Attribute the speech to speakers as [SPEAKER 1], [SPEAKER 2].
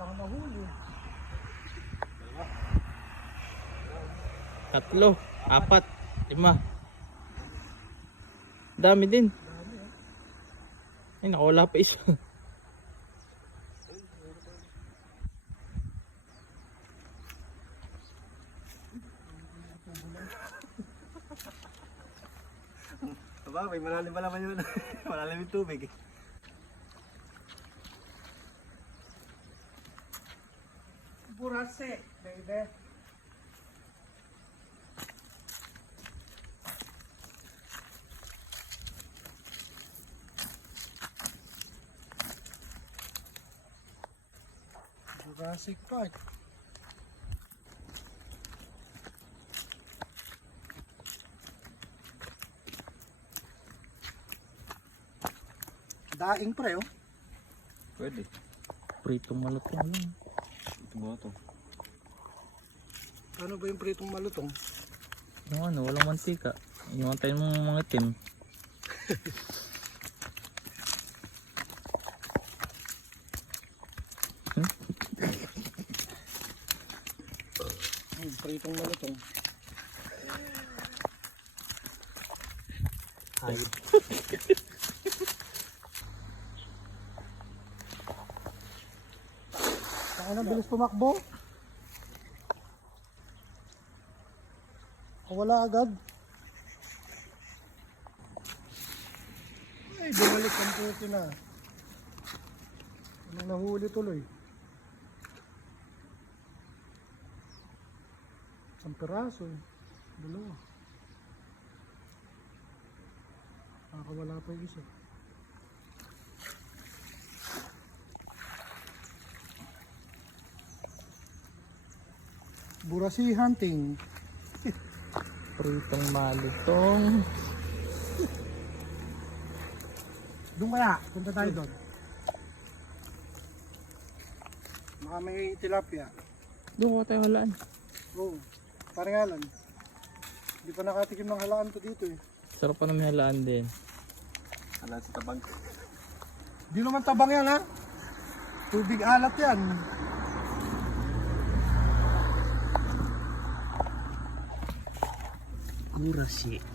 [SPEAKER 1] Nahuli.
[SPEAKER 2] 3, 4, 5. Dami din. Ay, nakawala pa isa.
[SPEAKER 3] Aba, may malalim pa naman yun. Malalim yung tubig eh.
[SPEAKER 1] Burase, baby. Jurassic Park. Daing pre oh.
[SPEAKER 3] Pwede.
[SPEAKER 2] Pritong malutong lang.
[SPEAKER 3] Ito mo ito.
[SPEAKER 1] Ano ba yung pritong malutong?
[SPEAKER 2] Yung ano, walang mantika. Yung antayin mong mga itim.
[SPEAKER 1] Pritong malutong.
[SPEAKER 3] Hayop.
[SPEAKER 1] Saan ang bilis tumakbo? Wala agad. Ay, bumalik ang puti na. Anong nahuli tuloy? Isang piraso eh. 2. Nakakawala pa yung isa. Burasi hunting.
[SPEAKER 2] Pritong malutong.
[SPEAKER 1] Doon kaya, punta tayo doon. Baka may tilapia.
[SPEAKER 2] Doon ko tayo halaan.
[SPEAKER 1] Oo, paringalan. Hindi pa nakatikim ng halaan ko dito eh.
[SPEAKER 2] Sarap pa namin halaan din.
[SPEAKER 3] Alam sa tabag.
[SPEAKER 1] Di naman tabang yan ha. Tubig alat yan.
[SPEAKER 2] Burasi.